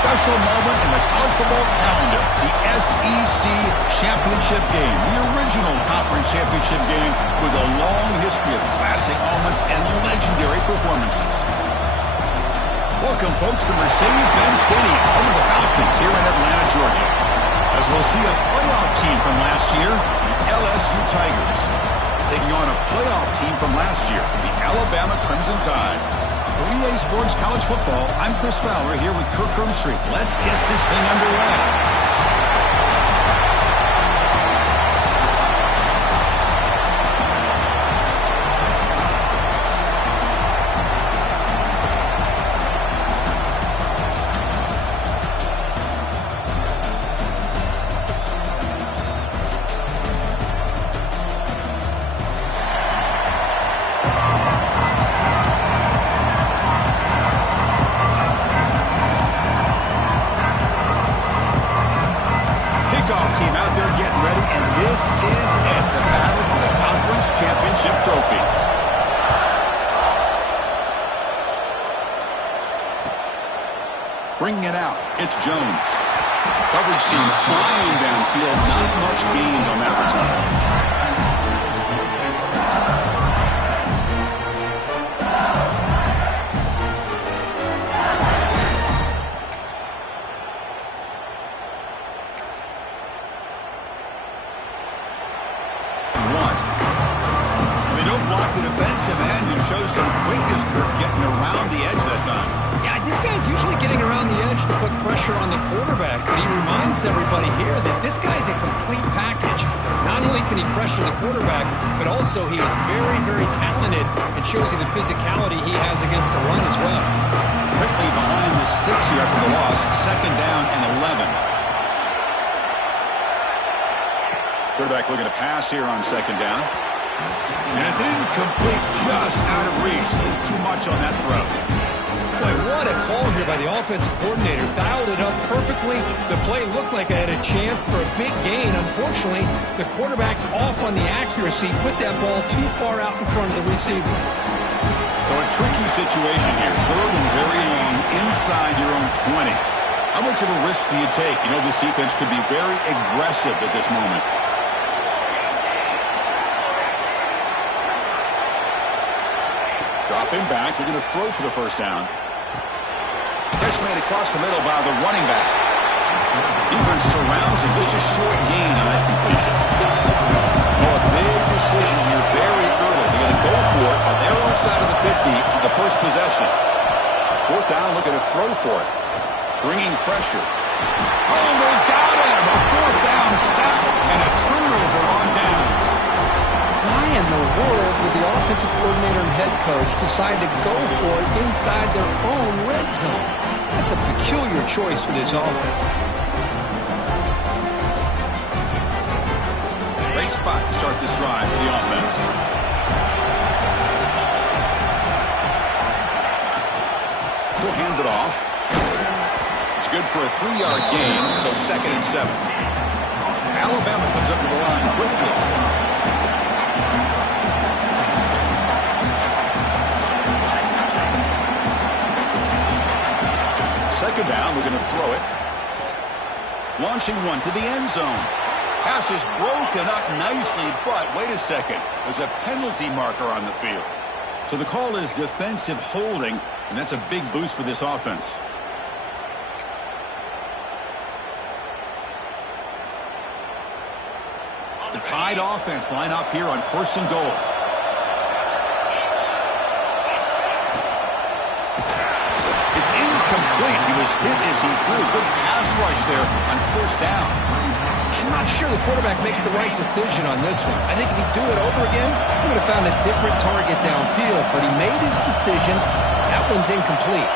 special moment in the college football calendar, the SEC Championship game, the original conference championship game with a long history of classic moments and legendary performances. Welcome, folks, to Mercedes-Benz Stadium, home of the Falcons here in Atlanta, Georgia, as we'll see a playoff team from last year, the LSU Tigers, taking on a playoff team from last year, the Alabama Crimson Tide. For EA Sports College Football, I'm Chris Fowler here with Kirk Herbstreit. Let's get this thing underway. Team out there getting ready, and this is it, the battle for the conference championship trophy. Bringing it out, it's Jones. Coverage team flying downfield, not much gained on that return. The defensive end who shows some quickness, Kirk, getting around the edge that time. Yeah, this guy's usually getting around the edge to put pressure on the quarterback, but he reminds everybody here that this guy's a complete package. Not only can he pressure the quarterback, but also he is very, very talented and shows you the physicality he has against the run as well. Quickly behind the sticks here after the loss, 2nd down and 11. Quarterback looking to pass here on 2nd down. And it's incomplete, just out of reach. A little too much on that throw. Boy, what a call here by the offensive coordinator. Dialed it up perfectly. The play looked like it had a chance for a big gain. Unfortunately, the quarterback off on the accuracy, put that ball too far out in front of the receiver. So a tricky situation here. 3rd and very long inside your own 20. How much of a risk do you take? You know, this defense could be very aggressive at this moment. Dropping back, we're going to throw for the 1st down. Catch made across the middle by the running back. Defense surrounds him, just a short gain on that completion. Well, a big decision here very early. They're going to go for it on their own side of the 50 on the first possession. 4th down, looking to throw for it. Bringing pressure. Oh, they've got him! A 4th down sack and a turnover on downs. Why in the world would the offensive coordinator and head coach decide to go for it inside their own red zone? That's a peculiar choice for this offense. Great spot to start this drive for the offense. We'll hand it off. It's good for a 3-yard gain, so 2nd and 7. Alabama comes up to the line quickly. Second down, we're going to throw it. Launching one to the end zone. Pass is broken up nicely, but wait a second. There's a penalty marker on the field. So the call is defensive holding, and that's a big boost for this offense. The Tide offense line up here on 1st and goal. It's incomplete. He was hit as he threw. Good pass rush there on 1st down. I'm not sure the quarterback makes the right decision on this one. I think if he'd do it over again, he would have found a different target downfield, but he made his decision. That one's incomplete.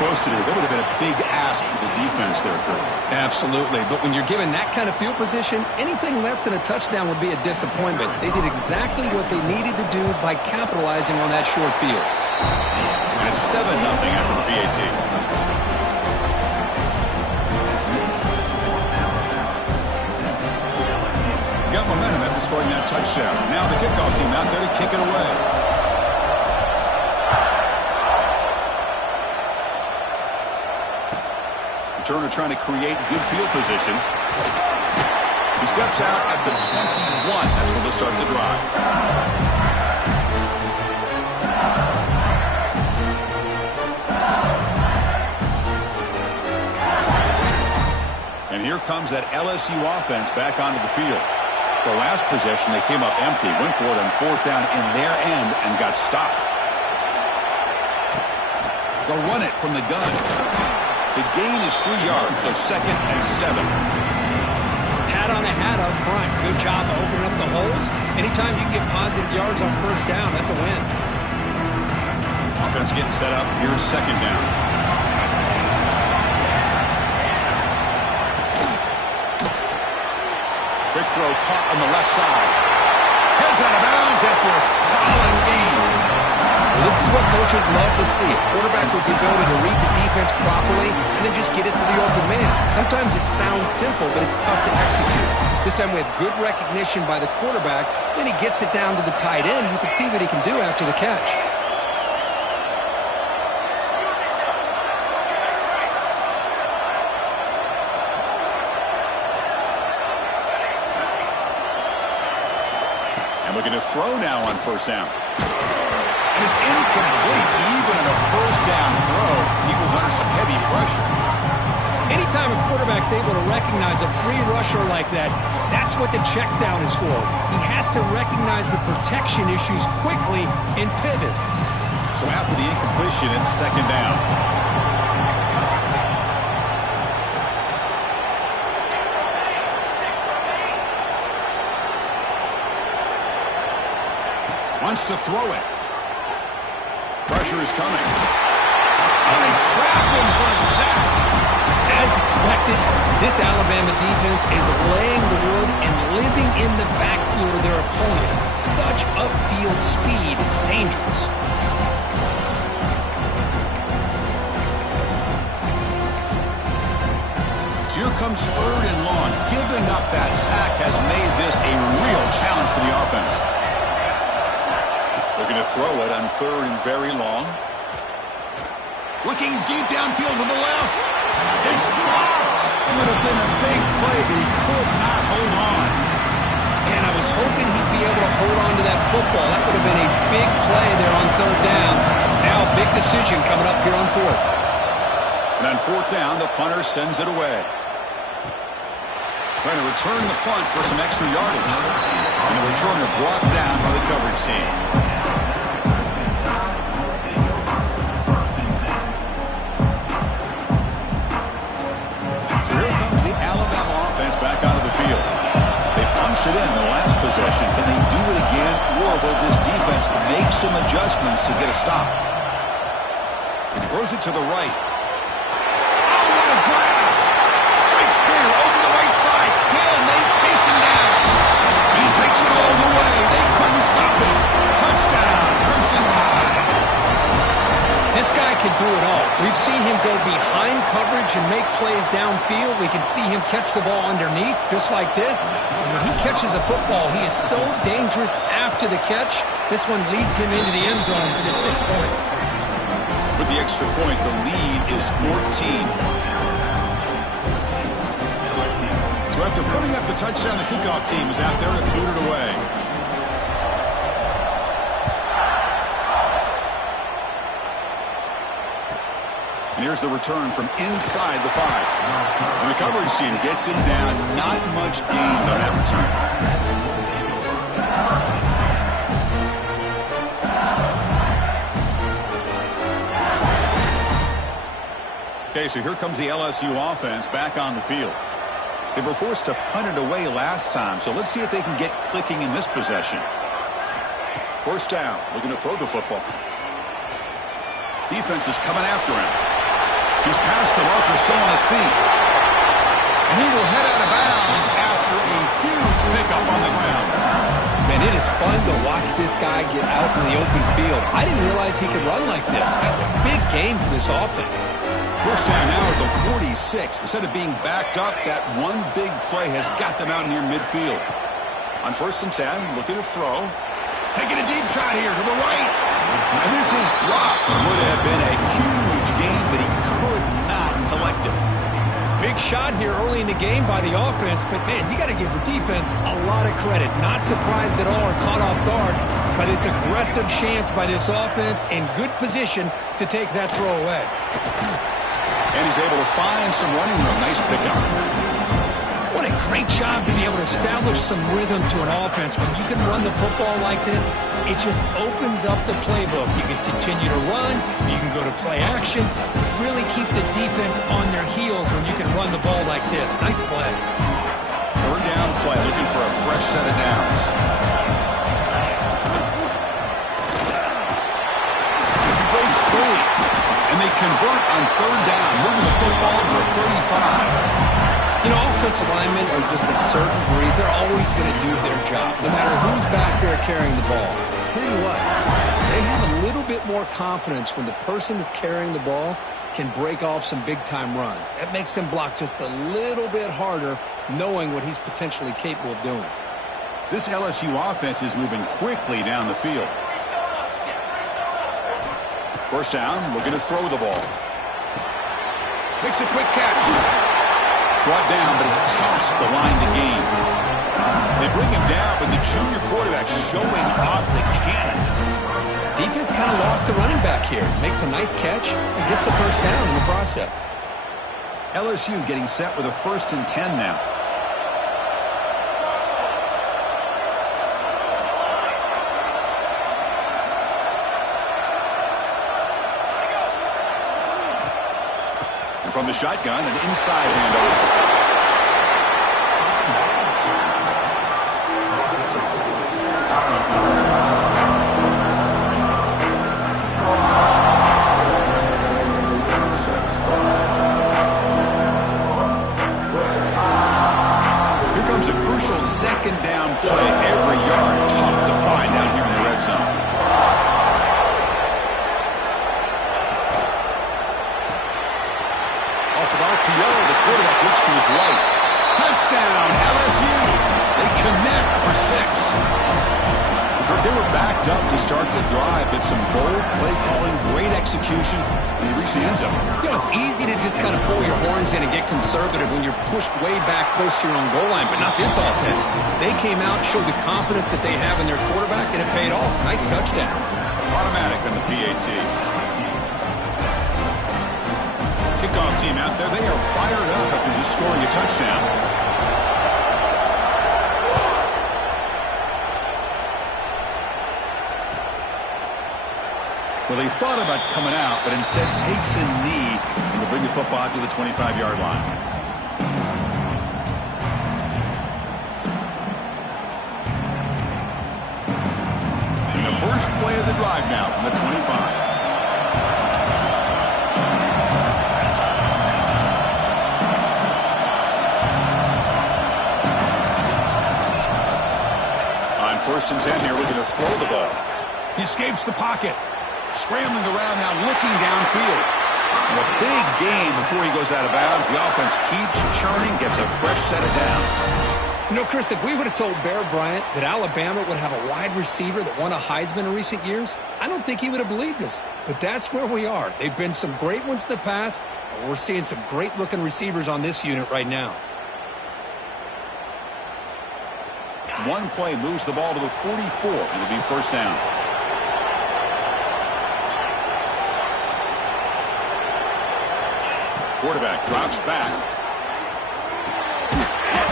supposed to do. That would have been a big ask for the defense there, Kurt. Absolutely. But when you're given that kind of field position, anything less than a touchdown would be a disappointment. They did exactly what they needed to do by capitalizing on that short field. And it's 7-0 after the PAT. Got momentum after scoring that touchdown. Now the kickoff team out there to kick it away. Turner trying to create good field position. He steps out at the 21. That's where they'll start the drive. And here comes that LSU offense back onto the field. The last possession, they came up empty, went for it on 4th down in their end and got stopped. They'll run it from the gun. The gain is 3 yards, so 2nd and 7. Hat on a hat up front. Good job of opening up the holes. Anytime you can get positive yards on 1st down, that's a win. Offense getting set up. Here's 2nd down. Quick throw caught on the left side. Heads out of bounds after a solid gain. Well, this is what coaches love to see. A quarterback with the ability to read the defense properly and then just get it to the open man. Sometimes it sounds simple, but it's tough to execute. This time we have good recognition by the quarterback. Then he gets it down to the tight end. You can see what he can do after the catch. And looking to throw now on 1st down. And it's incomplete. Even in a 1st down throw, he was under some heavy pressure. Anytime a quarterback's able to recognize a free rusher like that, that's what the check down is for. He has to recognize the protection issues quickly and pivot. So after the incompletion, it's 2nd down. Wants to throw it. Pressure is coming. And they trap him for a sack. As expected, this Alabama defense is laying the wood and living in the backfield of their opponent. Such upfield speed, it's dangerous. So here comes 3rd and long. Giving up that sack has made this a real challenge for the offense. Looking to throw it on 3rd and very long. Looking deep downfield to the left. It's dropped. Would have been a big play, but he could not hold on. And I was hoping he'd be able to hold on to that football. That would have been a big play there on 3rd down. Now a big decision coming up here on 4th. And on 4th down, the punter sends it away. Trying to return the punt for some extra yardage. And the returner brought down by the coverage team. Back onto the field. They punched it in the last possession. Can they do it again, or will this defense make some adjustments to get a stop? Throws it to the right. Oh, what a grab! Great spear over the right side. Hill, and they chase him down. He takes it all the way. They couldn't stop him. Touchdown, Crimson Tide. This guy can do it all. We've seen him go behind coverage and make plays downfield. We can see him catch the ball underneath, just like this. And when he catches a football, he is so dangerous after the catch. This one leads him into the end zone for the 6 points. With the extra point, the lead is 14. So after putting up the touchdown, the kickoff team is out there to boot it away. And here's the return from inside the 5. And the coverage team gets him down. Not much gained on that return. Okay, so here comes the LSU offense back on the field. They were forced to punt it away last time, so let's see if they can get clicking in this possession. 1st down, looking to throw the football. Defense is coming after him. He's past the marker, still on his feet. And he will head out of bounds after a huge pickup on the ground. Man, it is fun to watch this guy get out in the open field. I didn't realize he could run like this. That's a big game for this offense. First down now at the 46. Instead of being backed up, that one big play has got them out near midfield. On 1st and 10, looking to throw. Taking a deep shot here to the right. And this is dropped. Would have been a huge gain, but he could not collect it. Big shot here early in the game by the offense, but man, you got to give the defense a lot of credit. Not surprised at all or caught off guard by this aggressive chance by this offense and good position to take that throw away. And he's able to find some running room. Nice pickup. What a great job to be able to establish some rhythm to an offense. When you can run the football like this, it just opens up the playbook. You can continue to run. You can go to play action. Really keep the defense on their heels when you can run the ball like this. Nice play. 3rd down play, looking for a fresh set of downs. He breaks through, and they convert on 3rd down, moving the football to the 35. You know, offensive linemen are just a certain breed. They're always going to do their job, no matter who's back there carrying the ball. I'll tell you what, they have a little bit more confidence when the person that's carrying the ball can break off some big-time runs. That makes them block just a little bit harder, knowing what he's potentially capable of doing. This LSU offense is moving quickly down the field. First down, looking to throw the ball. Makes a quick catch. Brought down, but it's past the line to gain. They bring him down, but the junior quarterback showing off the cannon. Defense kind of lost the running back here. Makes a nice catch and gets the first down in the process. LSU getting set with a 1st and 10 now. And from the shotgun, an inside handoff. Here comes a crucial 2nd down play. Every yard tough to find down here in the red zone. Off of RPO, the quarterback looks to his right. Touchdown, LSU. They connect for 6. They were backed up to start the drive, but some bold play calling, great execution, and he reached the end zone. You know, it's easy to just kind of pull your horns in and get conservative when you're pushed way back close to your own goal line, but not this offense. They came out, showed the confidence that they have in their quarterback, and it paid off. Nice touchdown. Automatic on the PAT. Kickoff team out there, they are fired up after just scoring a touchdown. Well, he thought about coming out, but instead takes a knee and will bring the football to the 25-yard line. And the first play of the drive now from the 25. On 1st and 10 here, looking to throw the ball. He escapes the pocket. Scrambling around now, looking downfield. And a big gain before he goes out of bounds. The offense keeps churning, gets a fresh set of downs. You know, Chris, if we would have told Bear Bryant that Alabama would have a wide receiver that won a Heisman in recent years, I don't think he would have believed us. But that's where we are. They've been some great ones in the past, and we're seeing some great-looking receivers on this unit right now. One play moves the ball to the 44, and it'll be first down. Quarterback drops back.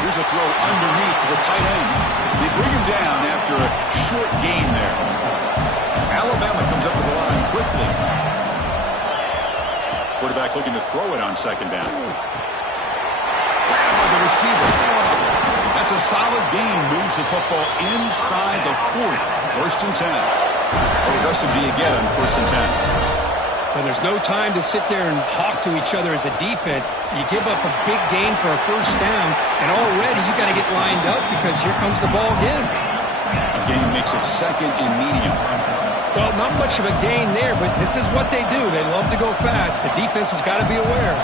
Here's a throw underneath to the tight end. They bring him down after a short gain there. Alabama comes up with the line quickly. Quarterback looking to throw it on 2nd down. Grabbed by the receiver. That's a solid gain. Moves the football inside the 40. 1st and 10. How aggressive do you get on 1st and 10? Well, there's no time to sit there and talk to each other as a defense. You give up a big gain for a first down, and already you got to get lined up because here comes the ball again. A gain makes it second and medium. Well, not much of a gain there, but this is what they do. They love to go fast. The defense has got to be aware.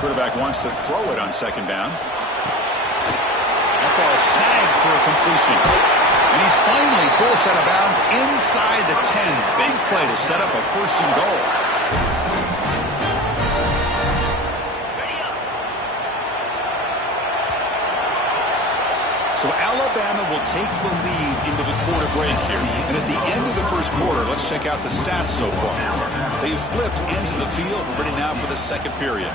Quarterback wants to throw it on second down. That ball snagged for a completion. And he's finally forced out of bounds inside the 10. Big play to set up a first and goal. So Alabama will take the lead into the quarter break here. And at the end of the first quarter, let's check out the stats so far. They've flipped into the field, ready now for the second period.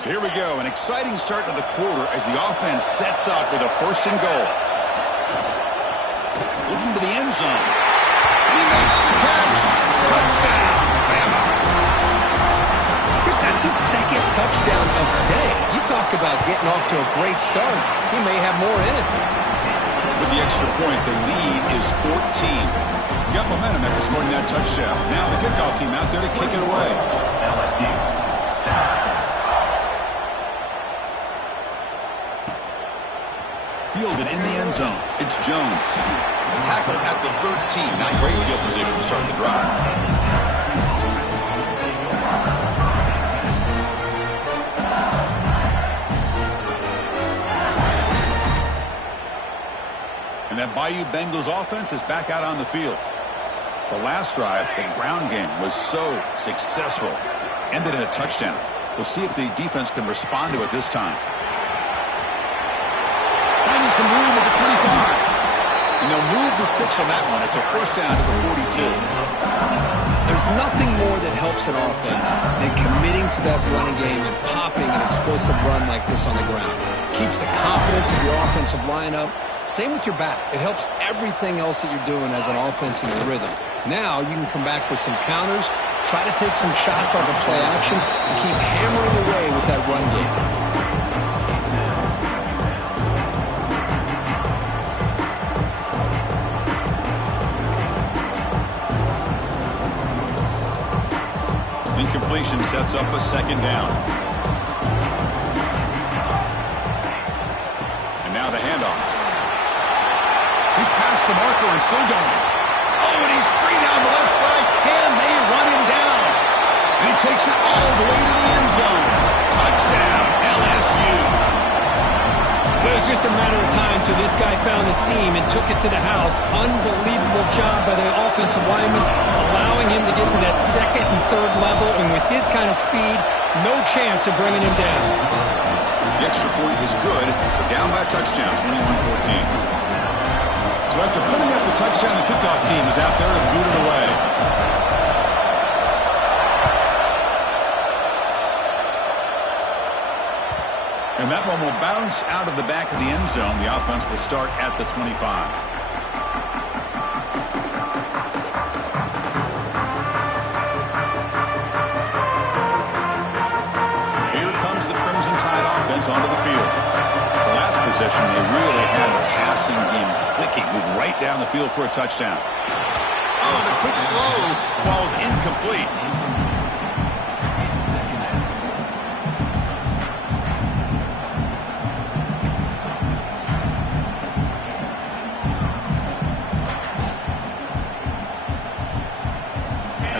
So here we go, an exciting start to the quarter as the offense sets up with a first and goal. Looking to the end zone. He makes the catch. Touchdown, Bama. Chris, that's his second touchdown of the day. You talk about getting off to a great start. He may have more in it. With the extra point, the lead is 14. You got momentum after scoring that touchdown. Now the kickoff team out there to kick it away. Fielded in the end zone. It's Jones. Tackle at the 13. Not great field position to start the drive. And that Bayou Bengals offense is back out on the field. The last drive, the ground game, was so successful. Ended in a touchdown. We'll see if the defense can respond to it this time. Finding some room at the 25. And they'll move the 6 on that one. It's a first down to the 42. There's nothing more that helps an offense than committing to that running game and popping an explosive run like this on the ground. Keeps the confidence of your offensive lineup. Same with your back. It helps everything else that you're doing as an offense in your rhythm. Now you can come back with some counters, try to take some shots off of play action, and keep hammering away with that run game. Incompletion sets up a second down. And now the handoff. He's past the marker and still going. Oh, and he's free down the left side. Can they run him down? And he takes it all the way to the end zone. Touchdown, LSU. Well, it was just a matter of time till this guy found the seam and took it to the house. Unbelievable job by the offensive lineman, allowing him to get to that second and third level, and with his kind of speed, no chance of bringing him down. The extra point is good. They're down by a touchdown, 21-14. So after putting up the touchdown, the kickoff team is out there and booted away. And that one will bounce out of the back of the end zone. The offense will start at the 25. Here comes the Crimson Tide offense onto the field. The last possession, they really had the passing game clicking, moved right down the field for a touchdown. Oh, the quick throw falls incomplete.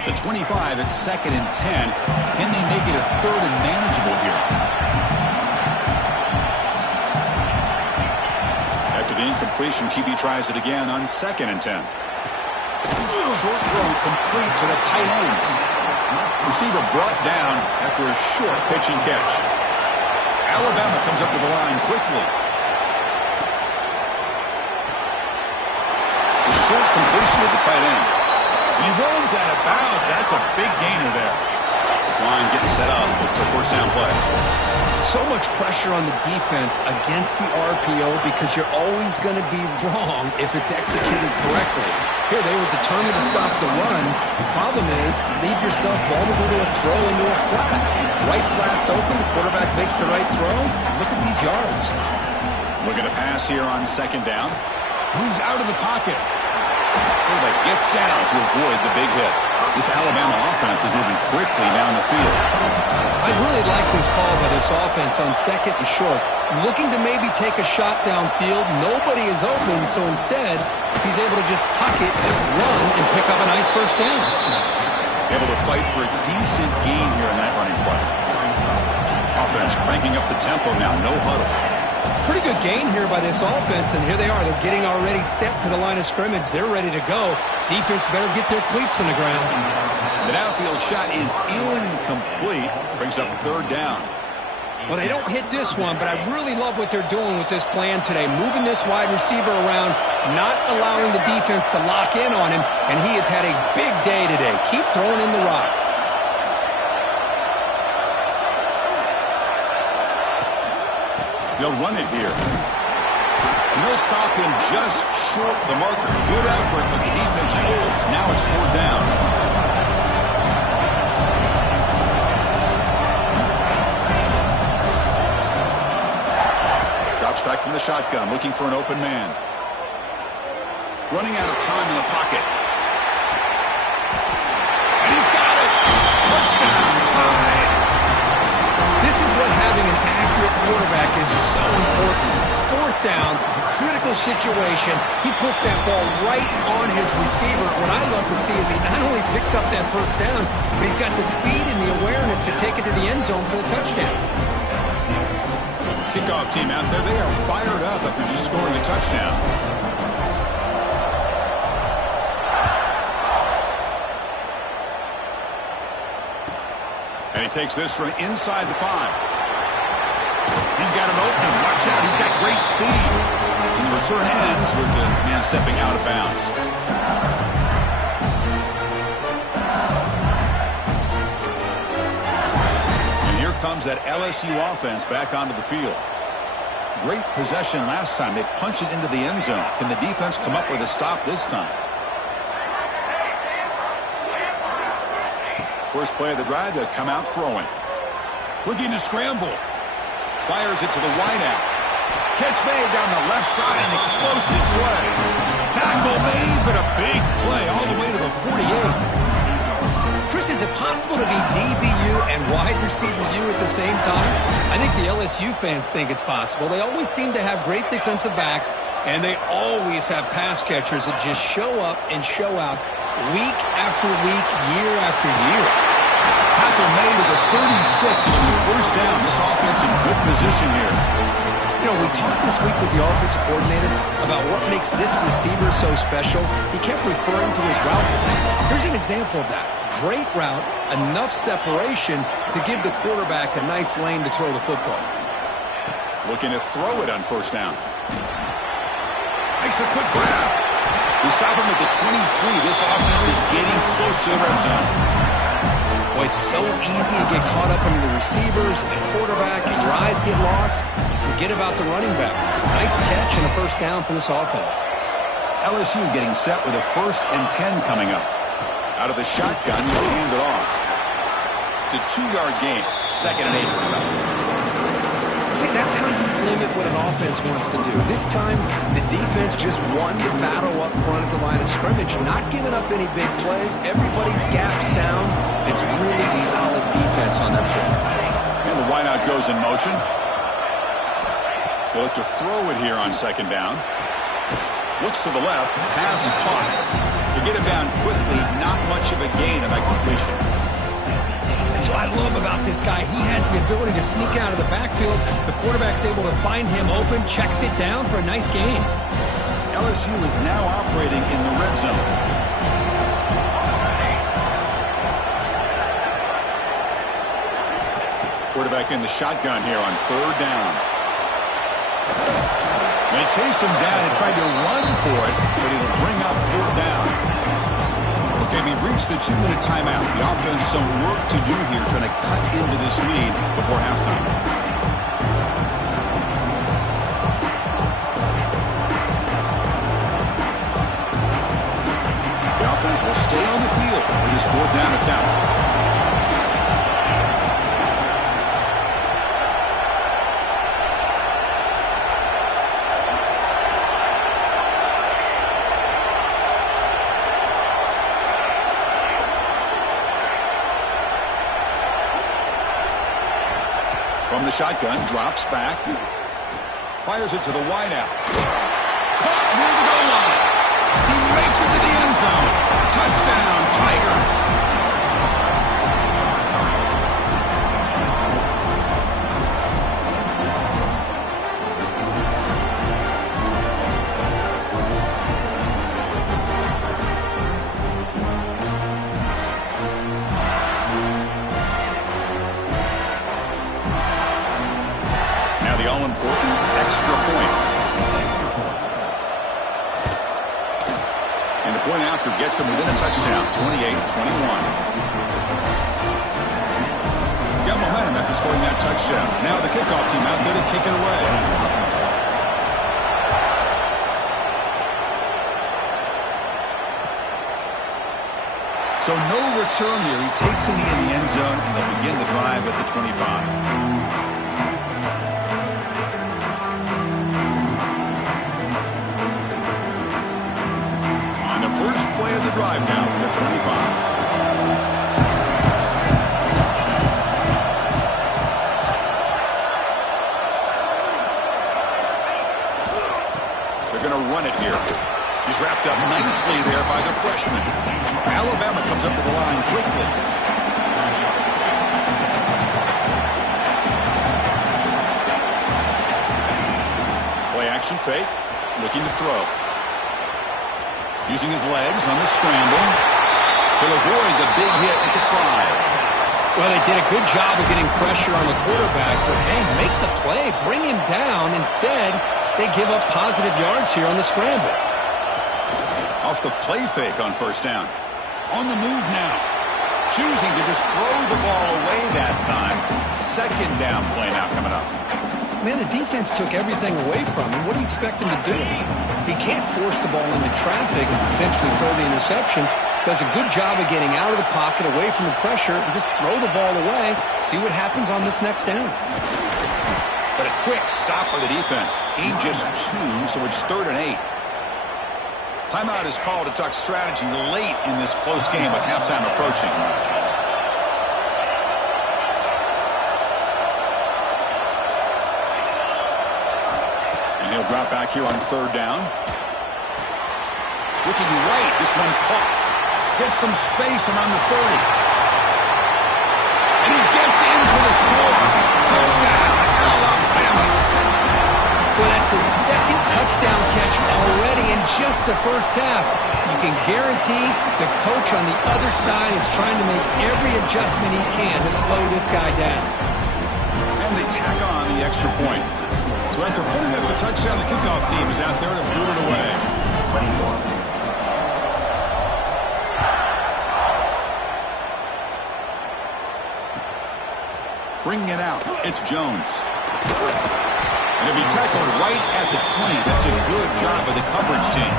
At the 25, it's second and 10. Can they make it a third and manageable here? After the incompletion, QB tries it again on second and 10. Short throw complete to the tight end. Receiver brought down after a short pitch and catch. Alabama comes up with the line quickly. The short completion with the tight end. He runs out of bounds. That's a big gainer there. This line getting set up. It's a first down play. So much pressure on the defense against the RPO because you're always going to be wrong if it's executed correctly. Here, they were determined to stop the run. The problem is, leave yourself vulnerable to a throw into a flat. Right flat's open, the quarterback makes the right throw. Look at these yards. Looking to pass here on second down. Moves out of the pocket. Quarterback gets down to avoid the big hit. This Alabama offense is moving quickly down the field. I really like this call by this offense on second and short. Looking to maybe take a shot downfield. Nobody is open, so instead, he's able to just tuck it, run, and pick up a nice first down. Able to fight for a decent gain here in that running play. Offense cranking up the tempo now, no huddle. Pretty good gain here by this offense, and here they are. They're getting already set to the line of scrimmage. They're ready to go. Defense better get their cleats in the ground. The downfield shot is incomplete. Brings up third down. Well, they don't hit this one, but I really love what they're doing with this plan today. Moving this wide receiver around, not allowing the defense to lock in on him, and he has had a big day today. Keep throwing in the rock. They'll run it here. And they'll stop him just short of the marker. Good effort, but the defense holds. Now it's fourth down. Drops back from the shotgun, looking for an open man. Running out of time in the pocket. And he's got it! Touchdown, tied! This is what having an accurate quarterback is so important. Fourth down, critical situation. He puts that ball right on his receiver. What I love to see is he not only picks up that first down, but he's got the speed and the awareness to take it to the end zone for the touchdown. Kickoff team out there, they are fired up after just scoring a touchdown. And he takes this from inside the 5. He's got an opening. Watch out. He's got great speed. And the return ends with the man stepping out of bounds. And here comes that LSU offense back onto the field. Great possession last time. They punched it into the end zone. Can the defense come up with a stop this time? First play of the drive, they'll come out throwing. Looking to scramble. Fires it to the wideout. Catch made down the left side, an explosive play. Tackle made, but a big play all the way to the 48. Chris, is it possible to be DBU and wide receiver U at the same time? I think the LSU fans think it's possible. They always seem to have great defensive backs, and they always have pass catchers that just show up and show out week after week, year after year. Tackle made at the 36, and on first down, this offense in good position here. You know, we talked this week with the offensive coordinator about what makes this receiver so special. He kept referring to his route running. Here's an example of that. Great route, enough separation to give the quarterback a nice lane to throw the football. Looking to throw it on first down. Makes a quick grab. We stop him at the 23. This offense is getting close to the red zone. Boy, it's so easy to get caught up in the receivers, the quarterback, and your eyes get lost. You forget about the running back. Nice catch and a first down for this offense. LSU getting set with a 1st and 10 coming up. Out of the shotgun, he'll hand it off. It's a 2-yard gain. 2nd and 8 coming up. See, that's how you limit what an offense wants to do. This time, the defense just won the battle up front at the line of scrimmage, not giving up any big plays. Everybody's gap sound. It's really solid defense on that play. And the wideout goes in motion. They'll look to throw it here on 2nd down. Looks to the left. Pass caught. To get him down quickly, not much of a gain on that completion. That's what I love about this guy. He has the ability to sneak out of the backfield. The quarterback's able to find him open, checks it down for a nice gain. LSU is now operating in the red zone. Quarterback in the shotgun here on 3rd down. They chase him down and tried to run for it, but it'll bring up 4th down. Okay, we reached the 2-minute timeout. The offense some work to do here, trying to cut into points lead before halftime. The offense will stay on the field with his 4th down attempt. From the shotgun, drops back. Fires it to the wideout. Caught near the goal line. He makes it to the end zone. Touchdown, Tigers. All-important extra point. And the point after gets them within a touchdown, 28-21. Got momentum after scoring that touchdown. Now the kickoff team out there to kick it away. So no return here. He takes it in the end zone, and they'll begin the drive at the 25. First play of the drive now from the 25. They're going to run it here. He's wrapped up nicely there by the freshman. Alabama comes up to the line quickly. Play action fake. Looking to throw. Using his legs on the scramble. He'll avoid the big hit with the slide. Well, they did a good job of getting pressure on the quarterback, but, hey, make the play. Bring him down. Instead, they give up positive yards here on the scramble. Off the play fake on first down. On the move now. Choosing to just throw the ball away that time. Second down play now coming up. Man, the defense took everything away from him. What do you expect him to do? He can't force the ball into traffic and potentially throw the interception. Does a good job of getting out of the pocket, away from the pressure, and just throw the ball away. See what happens on this next down. But a quick stop by the defense. Gain just 2, so it's 3rd and 8. Timeout is called to talk strategy late in this close game with halftime approaching. He'll drop back here on 3rd down. Looking right. This one caught. Gets some space around the 30. And he gets in for the score. Touchdown, Alabama. Well, that's his 2nd touchdown catch already in just the first half. You can guarantee the coach on the other side is trying to make every adjustment he can to slow this guy down. And they tack on the extra point. So after putting up the touchdown, the kickoff team is out there to boot it away. Bringing it out, it's Jones. And he'll be tackled right at the 20. That's a good job by the coverage team.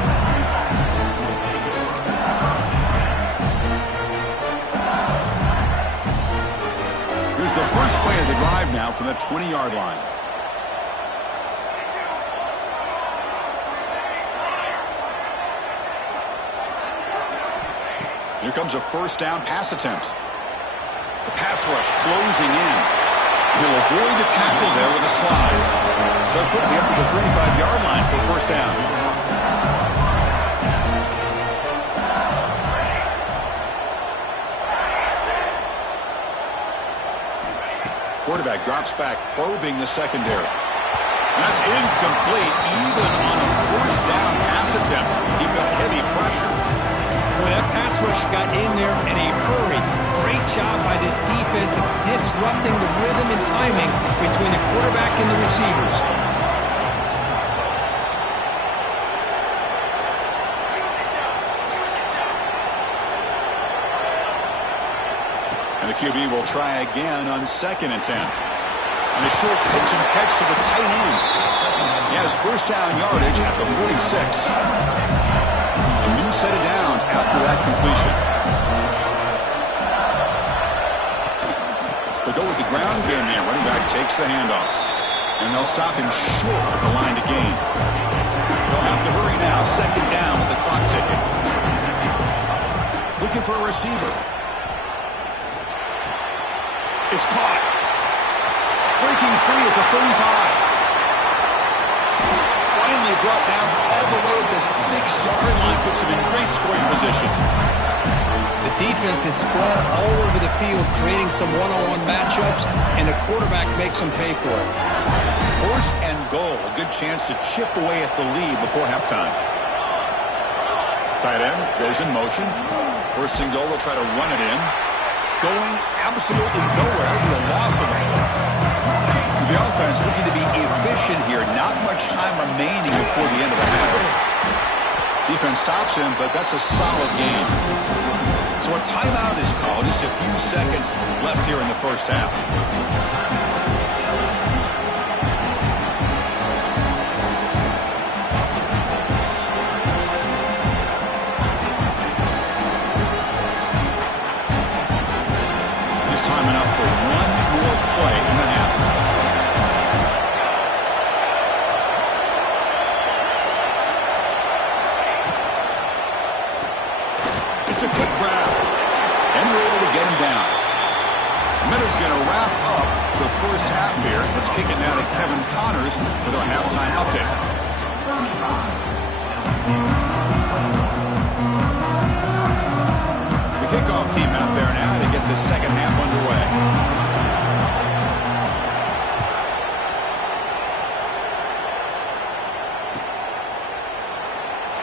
Here's the first play of the drive now from the 20-yard line. Here comes a first down pass attempt. The pass rush closing in. He'll avoid the tackle there with a slide. So quickly up to the 35-yard line for first down. Quarterback drops back, probing the secondary. That's incomplete. Even on a first down pass attempt, he felt heavy pressure. Boy, that pass rush got in there in a hurry. Great job by this defense of disrupting the rhythm and timing between the quarterback and the receivers. And the QB will try again on 2nd and 10. And a short pitch and catch to the tight end. He has first down yardage at the 46. A new set of downs after that completion. They go with the ground game here. Running back takes the handoff. And they'll stop him short of the line to gain. They'll have to hurry now. 2nd down with the clock ticking. Looking for a receiver. It's caught. Breaking free at the 35. Finally brought down all the way at the 6-yard line. Puts him in great scoring position. The defense is spread all over the field, creating some one-on-one matchups, and the quarterback makes them pay for it. 1st and goal. A good chance to chip away at the lead before halftime. Tight end goes in motion. 1st and goal. They'll try to run it in. Going absolutely nowhere. Be a loss of it. To the offense, looking to be efficient here. Not much time remaining before the end of the half. Defense stops him, but that's a solid game. So a timeout is called. Just a few seconds left here in the first half. Just time enough for one more play in the half. It's a quick grab. And we're able to get him down. Miller's going to wrap up the first half here. Let's kick it now to Kevin Connors with our halftime update. The kickoff team out there now to get the second half underway.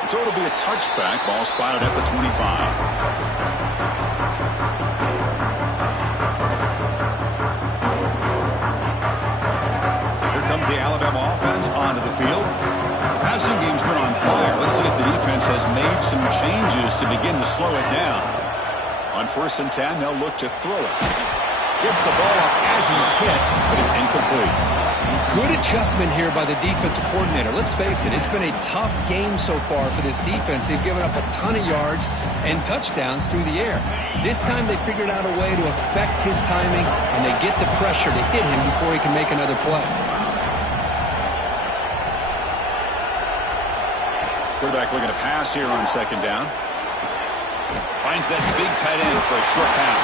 So it'll be a touchback. Ball spotted at the 25. The Alabama offense onto the field. Passing game's been on fire. Let's see if the defense has made some changes to begin to slow it down. On 1st and 10, they'll look to throw it. Gets the ball up as he's hit, but it's incomplete. Good adjustment here by the defensive coordinator. Let's face it, it's been a tough game so far for this defense. They've given up a ton of yards and touchdowns through the air. This time they figured out a way to affect his timing, and they get the pressure to hit him before he can make another play. Quarterback looking to pass here on 2nd down. Finds that big tight end for a short pass.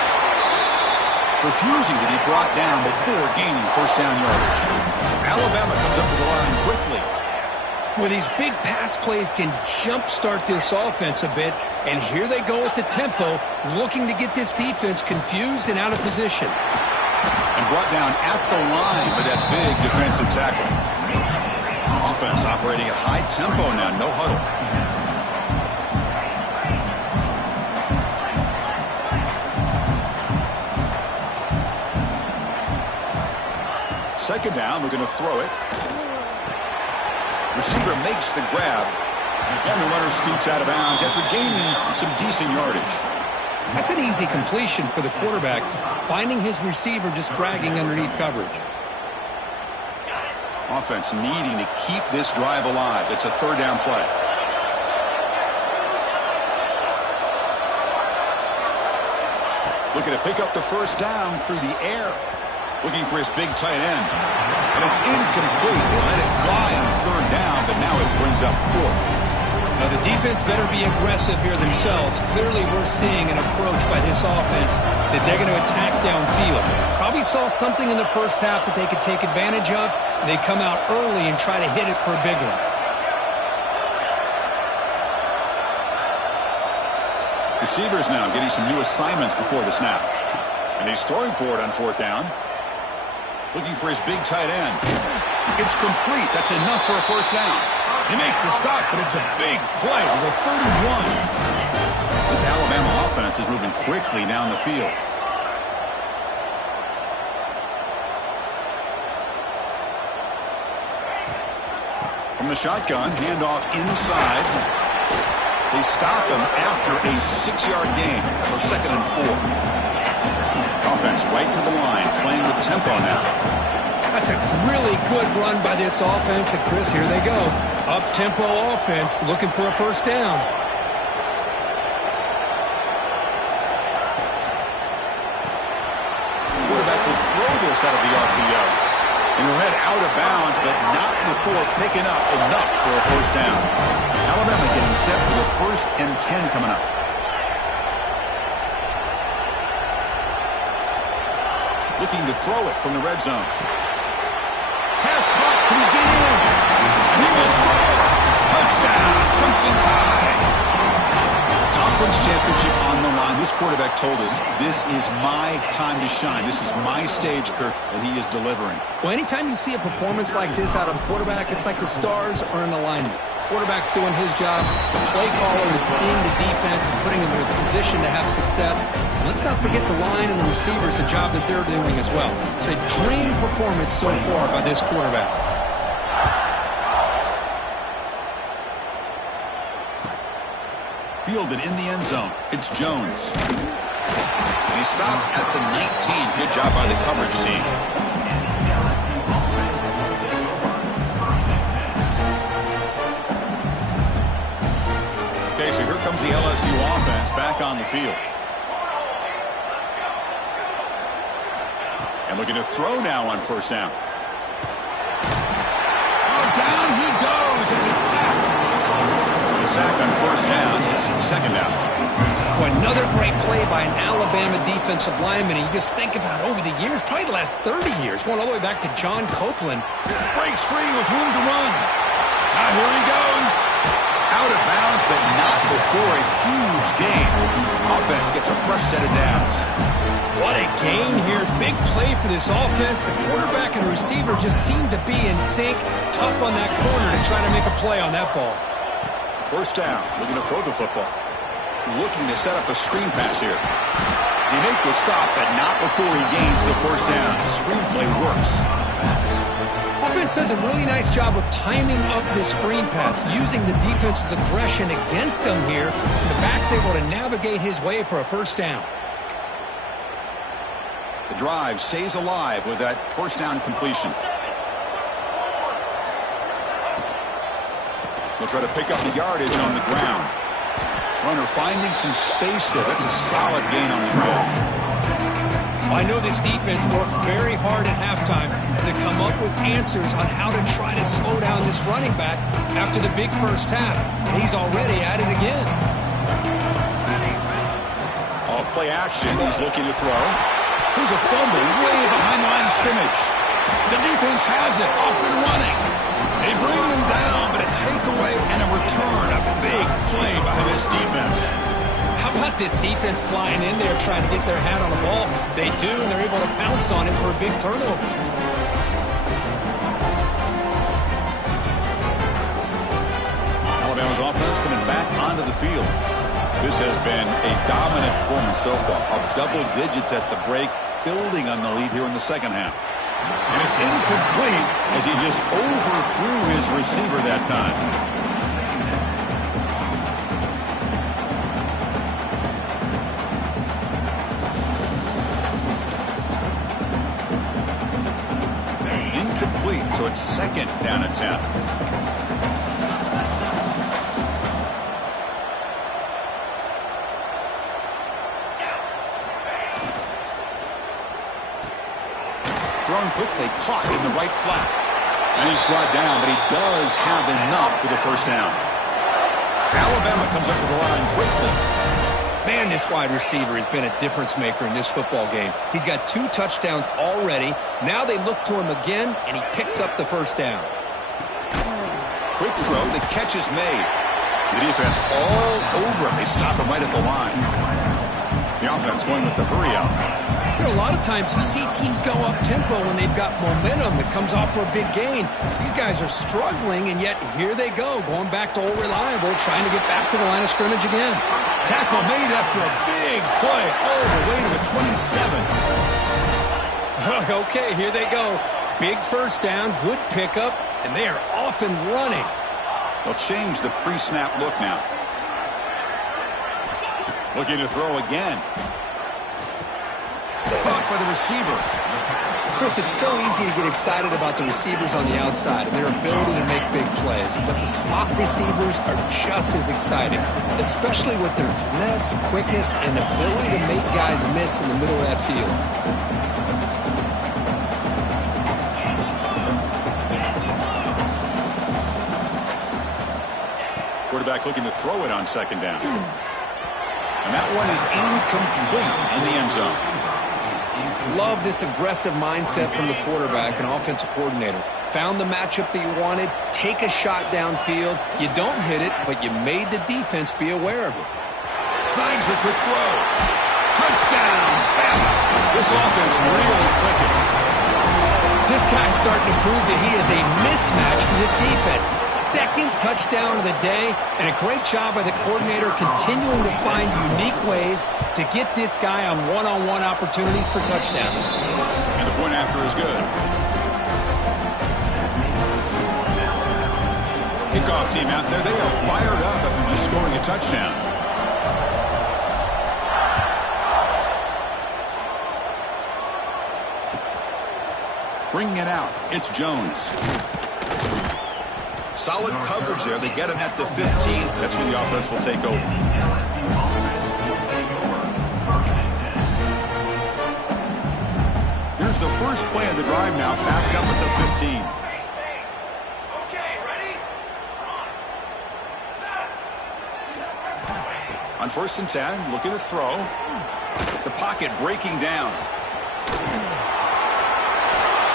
Refusing to be brought down before gaining first down yardage. Alabama comes up to the line quickly. Well, these big pass plays can jumpstart this offense a bit, and here they go with the tempo, looking to get this defense confused and out of position. And brought down at the line with that big defensive tackle. Offense operating at high tempo now, no huddle. Second down, we're going to throw it. Receiver makes the grab, and the runner scoots out of bounds after gaining some decent yardage. That's an easy completion for the quarterback, finding his receiver just dragging underneath coverage. Offense needing to keep this drive alive. It's a 3rd down play. Looking to pick up the first down through the air. Looking for his big tight end. And it's incomplete. They let it fly on 3rd down, but now it brings up 4th. Now the defense better be aggressive here themselves. Clearly we're seeing an approach by this offense that they're going to attack downfield. Probably saw something in the first half that they could take advantage of. They come out early and try to hit it for a big one. Receivers now getting some new assignments before the snap. And he's throwing for it on 4th down. Looking for his big tight end. It's complete. That's enough for a first down. They make the stop, but it's a big play with a 31. This Alabama offense is moving quickly down the field. From the shotgun, handoff inside. They stop him after a 6-yard gain, so 2nd and 4. defense right to the line, playing with tempo now. That's a really good run by this offense. And, Chris, here they go. Up-tempo offense looking for a first down. Quarterback will throw this out of the RPO. And he'll head out of bounds, but not before picking up enough for a first down. Alabama getting set for the 1st and 10 coming up. Looking to throw it from the red zone. Pass caught. Can he get in? He will score. Touchdown. Crimson Tide. Conference championship on the line. This quarterback told us, this is my time to shine. This is my stage, Kirk, and he is delivering. Well, anytime you see a performance like this out of a quarterback, it's like the stars are in alignment. Quarterback's doing his job. The play caller is seeing the defense and putting them in a position to have success. And let's not forget the line and the receivers, the job that they're doing as well. It's a dream performance so far by this quarterback. Fielded in the end zone. It's Jones. And he stopped at the 19. Good job by the coverage team. Okay, so here comes the LSU offense back on the field. And looking to throw now on first down. Oh, down he goes. It's a sack. The sack on first down. It's second down. Boy, another great play by an Alabama defensive lineman. And you just think about over the years, probably the last 30 years, going all the way back to John Copeland. Breaks free with room to run. Now here he goes. Out of bounds, but not before a huge gain. Offense gets a fresh set of downs. What a gain here. Big play for this offense. The quarterback and receiver just seem to be in sync. Tough on that corner to try to make a play on that ball. First down. Looking to throw the football. Looking to set up a screen pass here. He makes the stop, but not before he gains the first down. The screen play works. Offense does a really nice job of timing up this screen pass, using the defense's aggression against them here. And the back's able to navigate his way for a first down. The drive stays alive with that first down completion. He'll try to pick up the yardage on the ground. Runner finding some space there. That's a solid gain on the ground. I know this defense worked very hard at halftime to come up with answers on how to try to slow down this running back after the big first half. And he's already at it again. Off play action. He's looking to throw. There's a fumble way behind the line of scrimmage. The defense has it. Off and running. They bring him down, but a takeaway and a return. A big play by this defense. How about this defense flying in there trying to get their hat on the ball? They do, and they're able to pounce on it for a big turnover. Alabama's offense coming back onto the field. This has been a dominant performance so far. Up double digits at the break, building on the lead here in the second half. And it's incomplete as he just overthrew his receiver that time. Incomplete, so it's second down and 10. Thrown quickly, caught in the right flat. And he's brought down, but he does have enough for the first down. Alabama comes up with the line quickly. Man, this wide receiver has been a difference maker in this football game. He's got 2 touchdowns already. Now they look to him again, and he picks up the first down. Quick throw, the catch is made. The defense all over him. They stop him right at the line. The offense going with the hurry out. You know, a lot of times you see teams go up-tempo when they've got momentum that comes off for a big gain. These guys are struggling, and yet here they go, going back to old reliable, trying to get back to the line of scrimmage again. Tackle made after a big play all the way to the 27. Okay, here they go. Big first down, good pickup, and they are off and running. They'll change the pre-snap look now. Looking to throw again. Caught by the receiver. Chris, it's so easy to get excited about the receivers on the outside and their ability to make big plays, but the slot receivers are just as exciting, especially with their finesse, quickness, and ability to make guys miss in the middle of that field. Quarterback looking to throw it on second down. And that one is incomplete in the end zone. Love this aggressive mindset from the quarterback and offensive coordinator. Found the matchup that you wanted, take a shot downfield. You don't hit it, but you made the defense be aware of it. Slides the quick throw. Touchdown! Bama! This offense really clicking. This guy's starting to prove that he is a mismatch for this defense. Second touchdown of the day, and a great job by the coordinator continuing to find unique ways to get this guy on one-on-one opportunities for touchdowns. And the point after is good. Kickoff team out there, they are fired up after just scoring a touchdown. Bringing it out, it's Jones. Solid coverage there. They get him at the 15. That's where the offense will take over. Here's the first play of the drive now, backed up at the 15. Okay, ready? On 1st and 10, looking to throw. The pocket breaking down.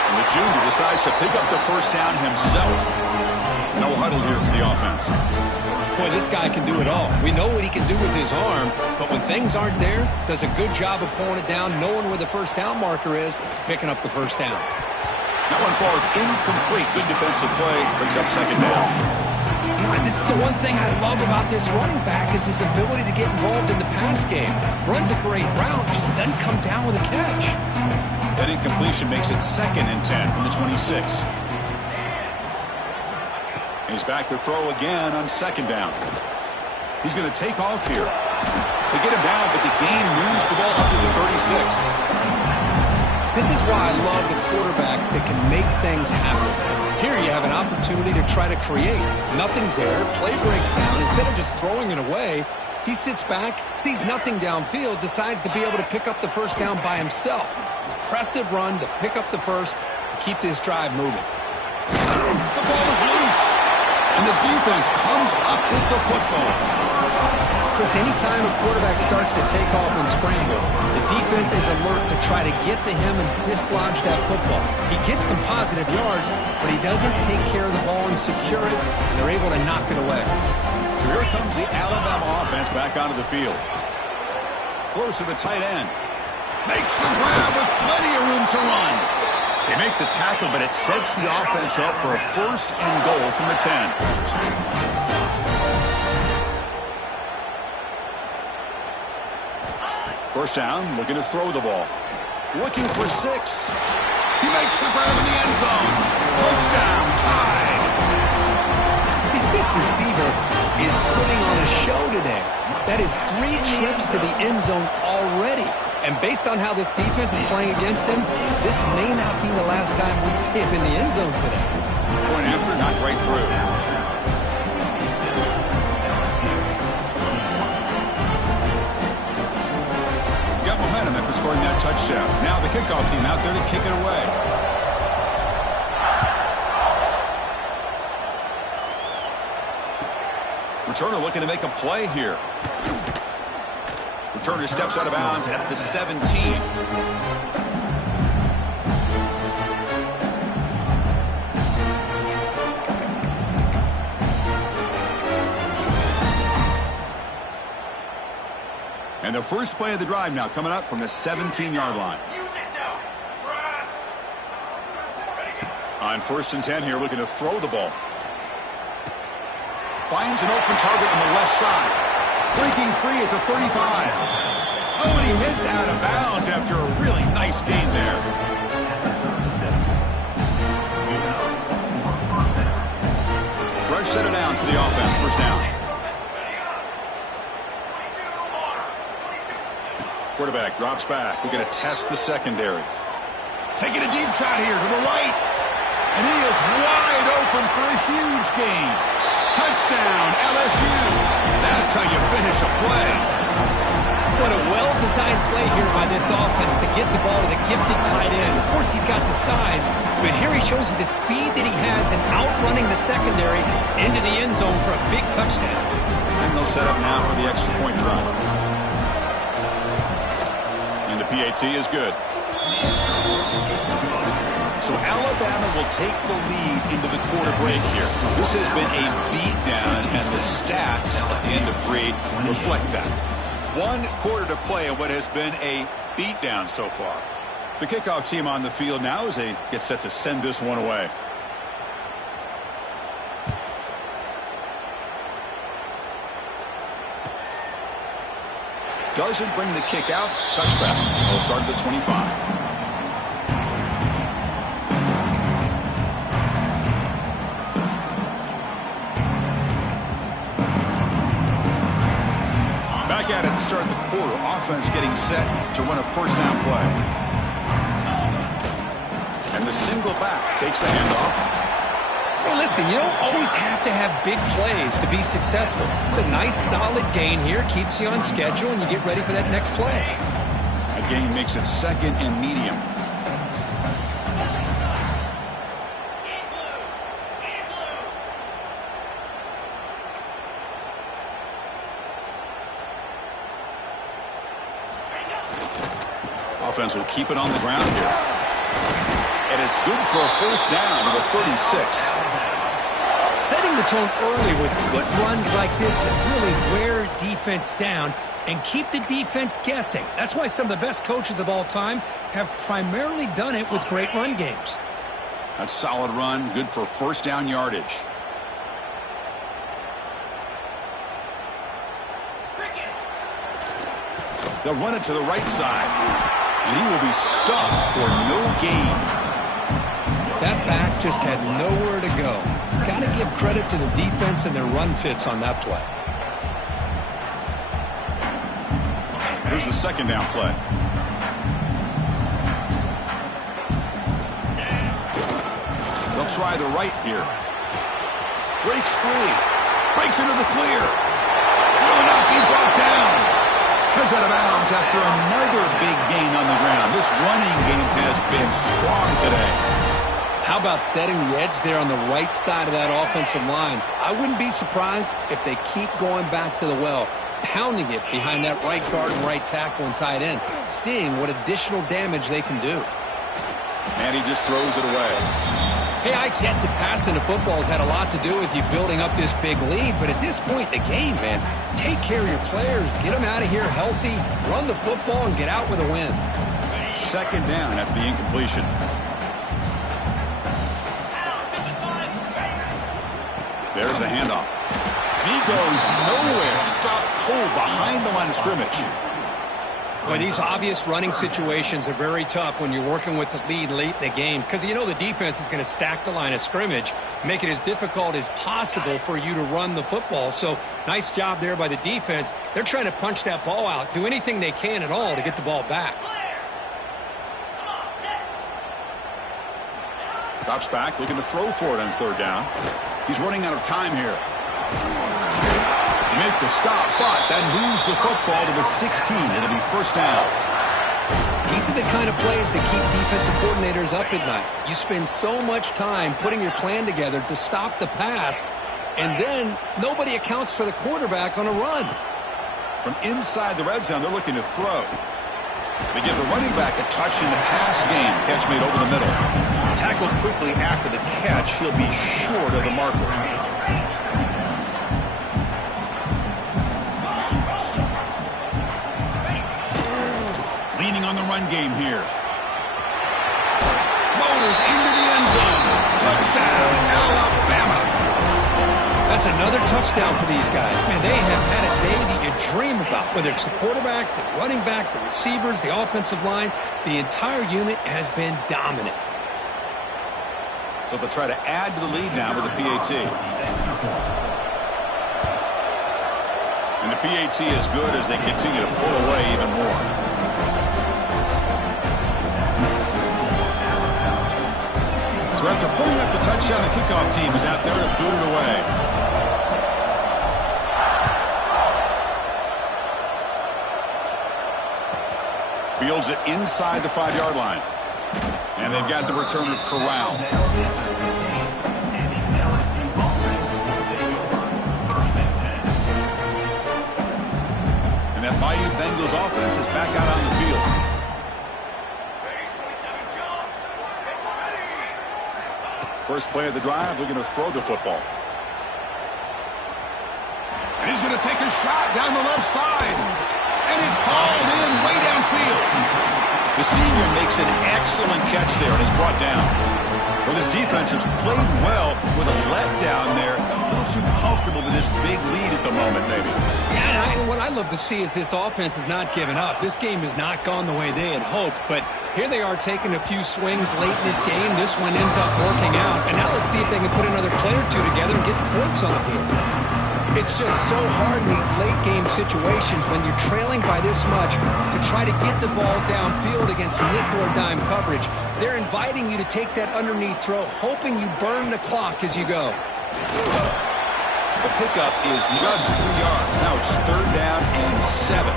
And the junior decides to pick up the first down himself. No huddle here for the offense. Boy, this guy can do it all. We know what he can do with his arm, but when things aren't there, does a good job of pulling it down, knowing where the first down marker is, picking up the first down. That one falls incomplete. Good defensive play. Brings up second down. You know, this is the one thing I love about this running back is his ability to get involved in the pass game. Runs a great route, just doesn't come down with a catch. That incompletion makes it 2nd and 10 from the 26. He's back to throw again on second down. He's going to take off here. They get him down, but the gain moves the ball up to the 36. This is why I love the quarterbacks that can make things happen. Here you have an opportunity to try to create. Nothing's there. Play breaks down. Instead of just throwing it away, he sits back, sees nothing downfield, decides to be able to pick up the first down by himself. Impressive run to pick up the first, keep this drive moving. The ball is loose, and the defense comes up with the football. Chris, anytime a quarterback starts to take off and scramble, the defense is alert to try to get to him and dislodge that football. He gets some positive yards, but he doesn't take care of the ball and secure it, and they're able to knock it away. So here comes the Alabama offense back onto the field. Close to the tight end. Makes the grab with plenty of room to run. They make the tackle, but it sets the offense up for a 1st and goal from the 10. First down, looking to throw the ball. Looking for 6. He makes the grab in the end zone. Touchdown, tied. This receiver is putting on a show today. That is 3 trips to the end zone already. And based on how this defense is playing against him, this may not be the last time we see him in the end zone today. Going after, not right through. Got momentum after scoring that touchdown. Now the kickoff team out there to kick it away. Returner looking to make a play here. Returner steps out of bounds at the 17. And the first play of the drive now coming up from the 17-yard line. On 1st and 10 here, looking to throw the ball. Finds an open target on the left side. Breaking free at the 35. Oh, and he heads out of bounds after a really nice gain there. Fresh set of downs for the offense. First down. Quarterback drops back. We're going to test the secondary. Taking a deep shot here to the right. And he is wide open for a huge gain. Touchdown, LSU. That's how you finish a play. What a well-designed play here by this offense to get the ball to the gifted tight end. Of course, he's got the size, but here he shows you the speed that he has in outrunning the secondary into the end zone for a big touchdown. And they'll set up now for the extra point try. And the PAT is good. So Alabama will take the lead into the quarter break here. This has been a beatdown, and the stats at the end of 3 reflect that. 1 quarter to play in what has been a beatdown so far. The kickoff team on the field now as they get set to send this one away. Doesn't bring the kick out. Touchback. They'll start at the 25. Back at it to start the quarter. Offense getting set to run a first down play. And the single back takes the handoff. Hey, listen, you don't always have to have big plays to be successful. It's a nice, solid gain here. Keeps you on schedule, and you get ready for that next play. A gain makes it 2nd and medium. Offense will keep it on the ground here. And it's good for a first down to the 36. Setting the tone early with good runs like this can really wear defense down and keep the defense guessing. That's why some of the best coaches of all time have primarily done it with great run games. That's solid run, good for first down yardage. They'll run it to the right side. And he will be stuffed for no gain. That back just had nowhere to go. Got to give credit to the defense and their run fits on that play. Here's the second down play. They'll try the right here. Breaks free. Breaks into the clear. Will not be brought down. Comes out of bounds after another big gain on the ground. This running game has been strong today. How about setting the edge there on the right side of that offensive line? I wouldn't be surprised if they keep going back to the well, pounding it behind that right guard and right tackle and tight end, seeing what additional damage they can do. And he just throws it away. Hey, I get that passing the football has had a lot to do with you building up this big lead, but at this point in the game, man, take care of your players, get them out of here healthy, run the football, and get out with a win. Second down after the incompletion. There's the handoff. He goes nowhere. Stopped cold behind the line of scrimmage. Boy, these obvious running situations are very tough when you're working with the lead late in the game because you know the defense is going to stack the line of scrimmage, make it as difficult as possible for you to run the football. So nice job there by the defense. They're trying to punch that ball out, do anything they can at all to get the ball back. Drops back, looking to throw for it on third down. He's running out of time here. Make the stop, but that moves the football to the 16. It'll be first down. These are the kind of plays that keep defensive coordinators up at night. You spend so much time putting your plan together to stop the pass, and then nobody accounts for the quarterback on a run. From inside the red zone, they're looking to throw. They give the running back a touch in the pass game. Catch made over the middle. Tackled quickly after the catch. He'll be short of the marker. Leaning on the run game here. Motors into the end zone. Touchdown, Alabama. That's another touchdown for these guys. Man, they have had a day that you dream about, whether it's the quarterback, the running back, the receivers, the offensive line. The entire unit has been dominant. So they'll try to add to the lead now with the PAT. And the PAT is good as they continue to pull away even more. So after putting up a touchdown, the kickoff team is out there to boot it away. Fields it inside the 5-yard line. And they've got the returner corralled. And that Bayou Bengals offense is back out on the field. First play of the drive, they're going to throw the football. And he's going to take a shot down the left side. And it's hauled in way downfield. The senior makes an excellent catch there and is brought down. Well, this defense has played well with a letdown there. A little too comfortable with this big lead at the moment, maybe. Yeah, and what I love to see is this offense has not given up. This game has not gone the way they had hoped, but here they are taking a few swings late in this game. This one ends up working out, and now let's see if they can put another play or two together and get the points on the board. It's just so hard in these late-game situations when you're trailing by this much to try to get the ball downfield against nickel or dime coverage. They're inviting you to take that underneath throw, hoping you burn the clock as you go. The pickup is just 3 yards. Now it's 3rd down and 7.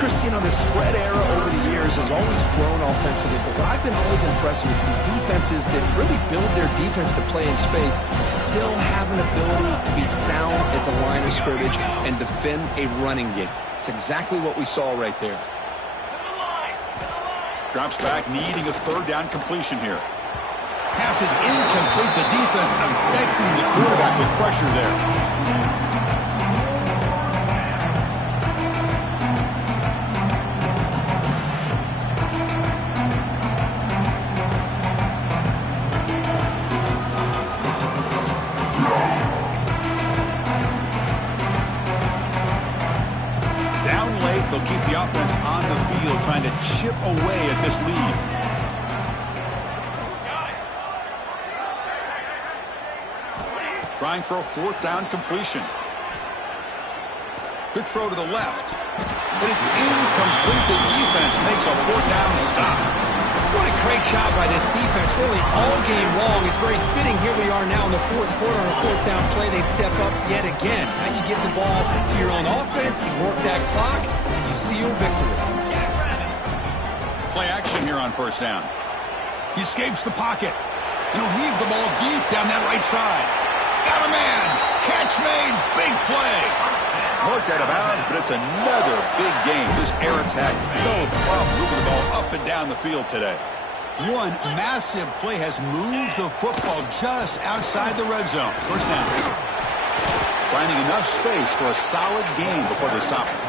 Chris, you know, the spread era over the years has always grown offensively, but what I've been always impressed with defenses that really build their defense to play in space still have an ability to be sound at the line of scrimmage and defend a running game. It's exactly what we saw right there. Drops back, needing a 3rd down completion here. Pass is incomplete. The defense affecting the quarterback with pressure there. They'll keep the offense on the field, trying to chip away at this lead. Trying for a 4th down completion. Good throw to the left. But it's incomplete. The defense makes a 4th down stop. What a great job by this defense, really all game long. It's very fitting. Here we are now in the 4th quarter on a 4th down play. They step up yet again. Now you get the ball to your own offense, you work that clock, and you seal victory. Play action here on 1st down. He escapes the pocket, and he'll heave the ball deep down that right side. Got a man. Catch made. Big play. Worked out of bounds, but it's another big game. This air attack, no problem moving the ball up and down the field today. One massive play has moved the football just outside the red zone. 1st down. Finding enough space for a solid gain before they stop it.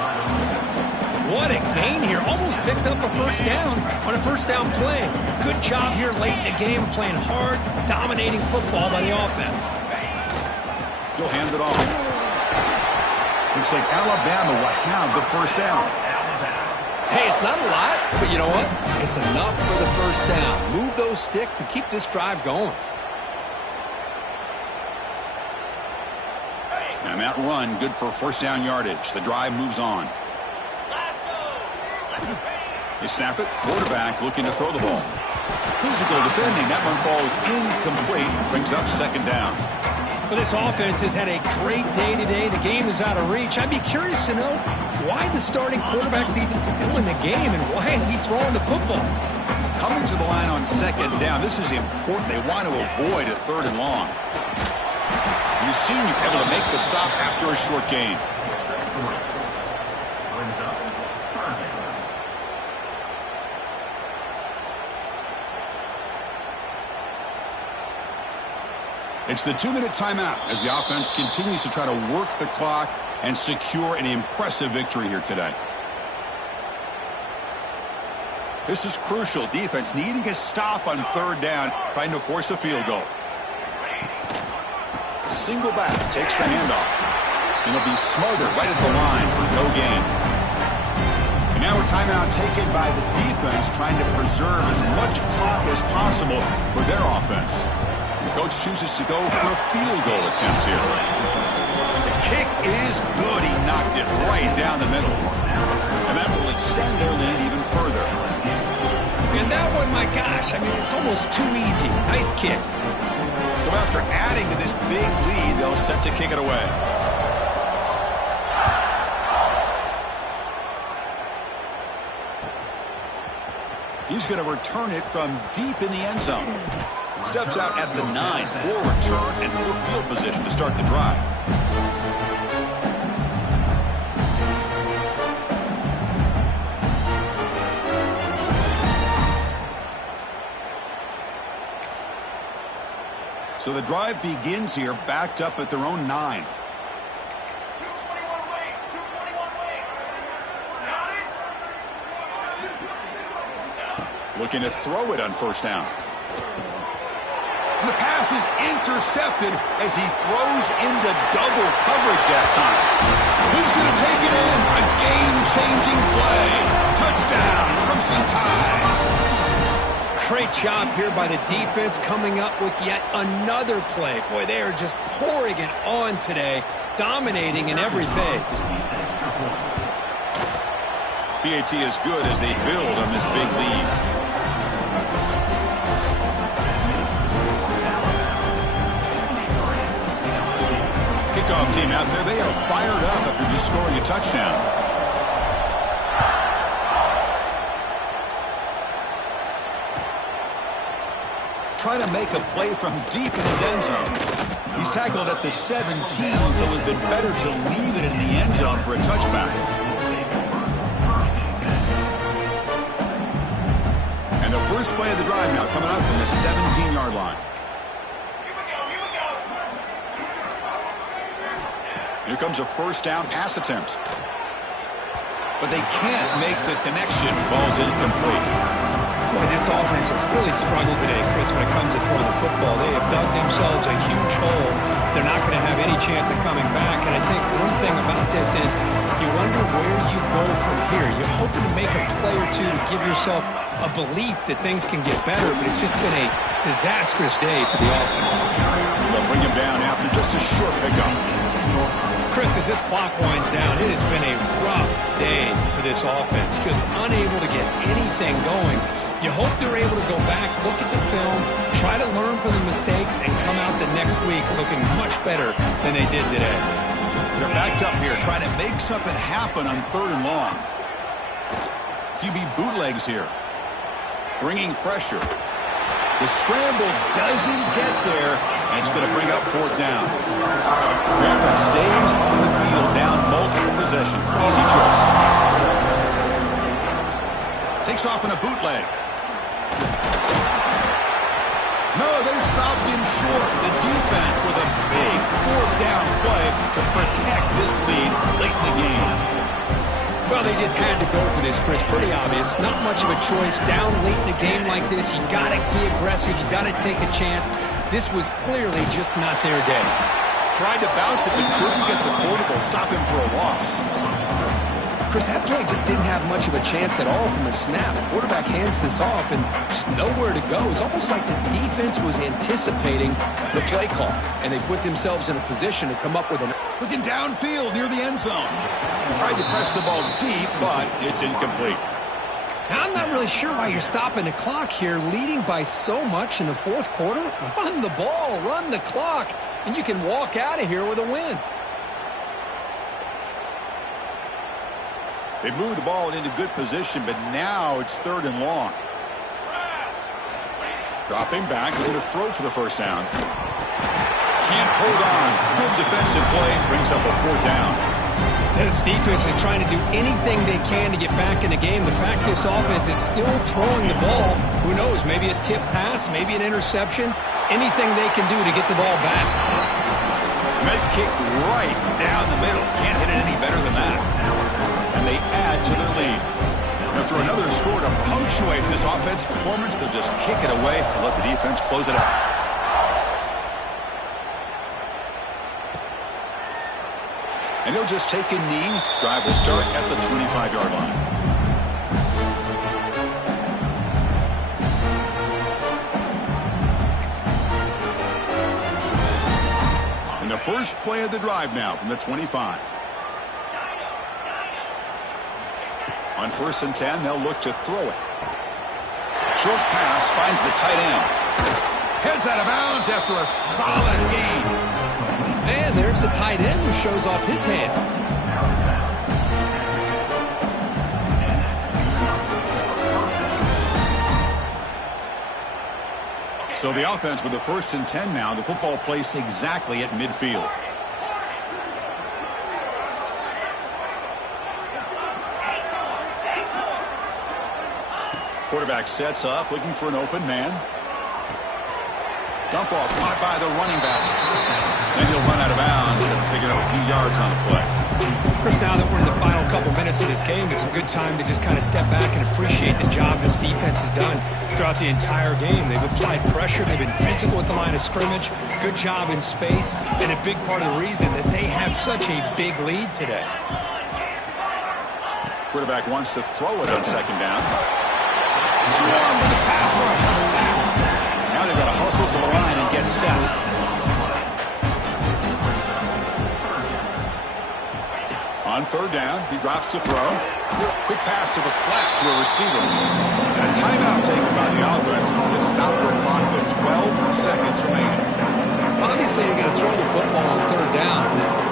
What a gain here. Almost picked up a 1st down on a 1st down play. Good job here late in the game, playing hard, dominating football by the offense. He'll hand it off. Looks like Alabama will have the 1st down. Hey, it's not a lot, but you know what? It's enough for the 1st down. Move those sticks and keep this drive going. And that run, good for 1st down yardage. The drive moves on. They snap it. Quarterback looking to throw the ball. Physical defending. That one falls incomplete. Brings up 2nd down. Well, this offense has had a great day today. The game is out of reach. I'd be curious to know why the starting quarterback's even still in the game and why is he throwing the football? Coming to the line on 2nd down. This is important. They want to avoid a 3rd and long. And the senior able to make the stop after a short gain. It's the 2-minute timeout as the offense continues to try to work the clock and secure an impressive victory here today. This is crucial. Defense needing a stop on 3rd down, trying to force a field goal. Single back takes the handoff. And he'll be smothered right at the line for no gain. And now a timeout taken by the defense, trying to preserve as much clock as possible for their offense. The coach chooses to go for a field goal attempt here. The kick is good. He knocked it right down the middle. And that will extend their lead even further. And that one, my gosh, I mean, it's almost too easy. Nice kick. So after adding to this big lead, they'll set to kick it away. He's going to return it from deep in the end zone. Steps out at the 9. Poor return and poor field position to start the drive. So the drive begins here, backed up at their own 9. 221 wait. 221 wait. Got it? Looking to throw it on first down. And the pass is intercepted as he throws into double coverage that time. He's going to take it in. A game-changing play. Touchdown, Crimson Tide. Great job here by the defense coming up with yet another play. Boy, they are just pouring it on today, dominating in every phase. PAT is good as they build on this big lead. Kickoff team out there, they are fired up after just scoring a touchdown. Trying to make a play from deep in his end zone. He's tackled at the 17, so it would have been better to leave it in the end zone for a touchback. And the first play of the drive now coming up from the 17-yard line. Here comes a first down pass attempt. But they can't make the connection. Ball's incomplete. Boy, this offense has really struggled today, Chris, when it comes to throwing the football. They have dug themselves a huge hole. They're not going to have any chance of coming back. And I think one thing about this is you wonder where you go from here. You're hoping to make a play or two to give yourself a belief that things can get better, but it's just been a disastrous day for the offense. They'll bring him down after just a short pickup. Chris, as this clock winds down, it has been a rough day for this offense. Just unable to get anything going. You hope they're able to go back, look at the film, try to learn from the mistakes, and come out the next week looking much better than they did today. They're backed up here trying to make something happen on 3rd and long. QB bootlegs here. Bringing pressure. The scramble doesn't get there, and it's going to bring up 4th down. The offense stays on the field, down multiple possessions. Easy choice. Takes off in a bootleg. No, they stopped him short. The defense with a big 4th down play to protect this lead late in the game. Well, they just had to go for this, Chris. Pretty obvious. Not much of a choice. Down late in a game like this, you got to be aggressive. You got to take a chance. This was clearly just not their day. Tried to bounce it, but couldn't get the quarter. They'll stop him for a loss. Chris, that play just didn't have much of a chance at all from the snap. The quarterback hands this off and just nowhere to go. It's almost like the defense was anticipating the play call, and they put themselves in a position to come up with an... Looking downfield near the end zone. Tried to press the ball deep, but it's incomplete. Now, I'm not really sure why you're stopping the clock here, leading by so much in the 4th quarter. Run the ball, run the clock, and you can walk out of here with a win. They moved the ball into good position, but now it's 3rd and long. Dropping back, going to throw for the first down. Can't hold on. Good defensive play, brings up a 4th down. This defense is trying to do anything they can to get back in the game. The fact this offense is still throwing the ball, who knows, maybe a tip pass, maybe an interception, anything they can do to get the ball back. Med kick right down the middle. Can't hit it any better than that. And they add to their lead. After another score to punctuate this offensive performance, they'll just kick it away and let the defense close it out. And he'll just take a knee. Drive will start at the 25-yard line. And the first play of the drive now from the 25. On 1st and 10, they'll look to throw it. short pass finds the tight end. Heads out of bounds after a solid gain. And there's the tight end who shows off his hands. So the offense with the 1st and 10 now. The football placed exactly at midfield. Quarterback sets up, looking for an open man. Dump off caught by the running back. And he'll run out of bounds after picking up a few yards on the play. Chris, now that we're in the final couple minutes of this game, it's a good time to just kind of step back and appreciate the job this defense has done throughout the entire game. They've applied pressure. They've been physical at the line of scrimmage. Good job in space. And a big part of the reason that they have such a big lead today. Quarterback wants to throw it on 2nd down. Swarm with the pass rush. A sack. Now they've got to hustle to the line and get set. On 3rd down, he drops to throw. Quick pass to the flat to a receiver. And a timeout taken by the offense to stop the clock with 12 seconds remaining. Obviously, you're going to throw the football on 3rd down.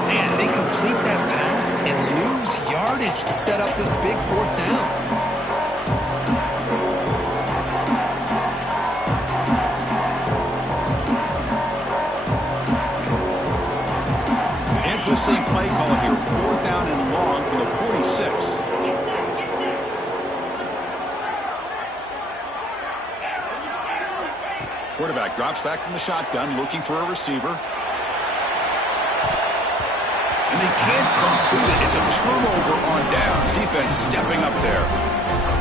Man, they complete that pass and lose yardage to set up this big 4th down. Interesting play call here. 4th down and long for the 46. Quarterback drops back from the shotgun, looking for a receiver. And they can't complete it. It's a turnover on downs. Defense stepping up there.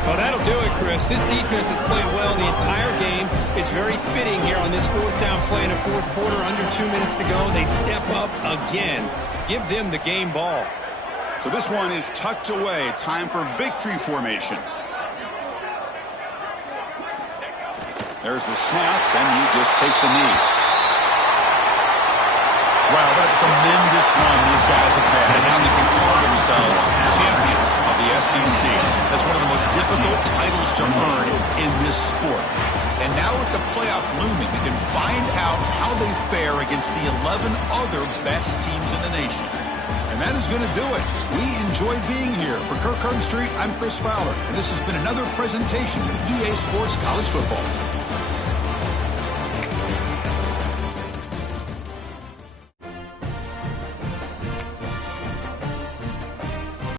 Well, that'll do it, Chris. This defense has played well the entire game. It's very fitting here on this 4th down play in the 4th quarter. Under 2 minutes to go. They step up again. Give them the game ball. So this one is tucked away. Time for victory formation. There's the snap, and he just takes a knee. Wow, what a tremendous run these guys have had. And now they can call themselves champions of the SEC. That's one of the most difficult titles to earn in this sport. And now with the playoff looming, they can find out how they fare against the 11 other best teams in the nation. And that is going to do it. We enjoyed being here. For Kirk Herbstreit, I'm Chris Fowler. And this has been another presentation of EA Sports College Football.